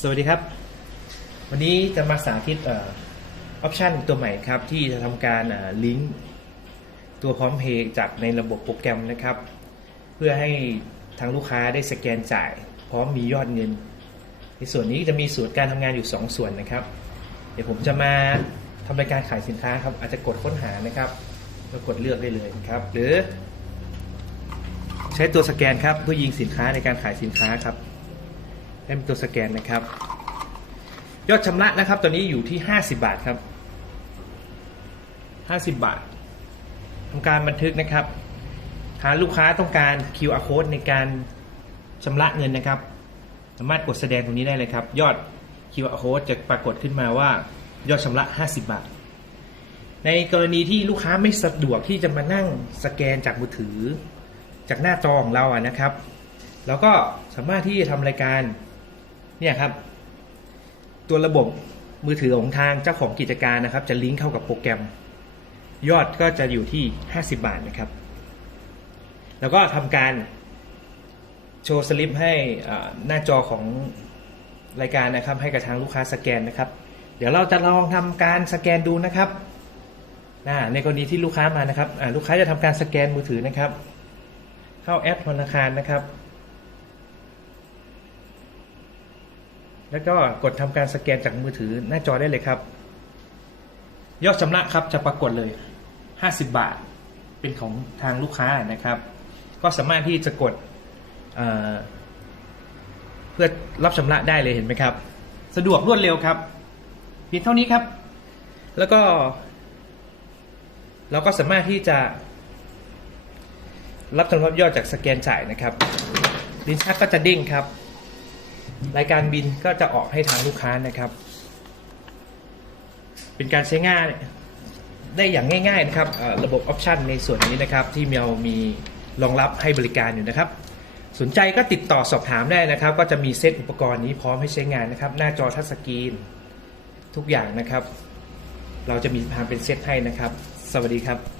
สวัสดีครับ วันนี้จะมาสาธิตออปชันตัวใหม่ครับ ที่จะทำการลิงก์ตัวพร้อมเพย์จากในระบบโปรแกรมนะครับ เพื่อให้ทางลูกค้าได้สแกนจ่าย พร้อมมียอดเงิน ในส่วนนี้จะมีส่วนการทำงานอยู่ 2 ส่วนนะครับ เดี๋ยวผมจะมาทำรายการขายสินค้าครับ อาจจะกดค้นหานะครับแล้วกดเลือกได้เลยนะครับ หรือ ใช้ตัวสแกนครับเพื่อยิงสินค้าในการขายสินค้าครับ ให้เป็นตัวสแกนนะครับ ยอดชำระนะครับตัวนี้อยู่ที่ 50 บาทครับ 50 บาททำการบันทึกนะครับหากลูกค้าต้องการ QR code ในการชำระเงินนะครับ สามารถกดแสดงตรงนี้ได้เลยครับ ยอด QR code จะปรากฏขึ้นมาว่ายอดชำระ 50 บาท ในกรณีที่ลูกค้าไม่สะดวกที่จะมานั่งสแกนจากมือถือ จากหน้าจอของเราอะนะครับ แล้วก็สามารถที่จะทำรายการ เนี่ยครับ ตัวระบบมือถือของทางเจ้าของกิจการนะครับ จะลิงก์เข้ากับโปรแกรม ยอดก็จะอยู่ที่ 50 บาทนะครับ แล้วก็ทำการโชว์สลิปให้หน้าจอของรายการนะครับ ให้กับทางลูกค้าสแกนนะครับ เดี๋ยวเราจะลองทำการสแกนดูนะครับในกรณีที่ลูกค้ามานะครับลูกค้าจะทำการสแกนมือถือนะครับ เข้าแอปธนาคารนะครับ แล้วก็กดทำการสแกนจากมือถือหน้าจอได้เลยครับ ยอดชำระครับจะปรากฏเลย 50 บาท เป็นของทางลูกค้านะครับ ก็สามารถที่จะกดเเพื่อรับชำระได้เลยเห็นไหมครับ สะดวกรวดเร็วครับเพียงเท่านี้ครับ แล้วก็ เราก็สามารถที่จะ รับชำระยอดจากสแกนจ่ายนะครับ ลิ้นชักก็จะเด้งครับ รายการบินก็จะออกให้ทางลูกค้านะครับ เป็นการใช้งานได้อย่างง่ายๆนะครับระบบออปชันในส่วนนี้นะครับ ที่เรามีรองรับให้บริการอยู่นะครับ สนใจก็ติดต่อสอบถามได้นะครับ ก็จะมีเซตอุปกรณ์นี้พร้อมให้ใช้งานนะครับ หน้าจอทัชสกรีนทุกอย่างนะครับ เราจะมีทางเป็นเซตให้นะครับ สวัสดีครับ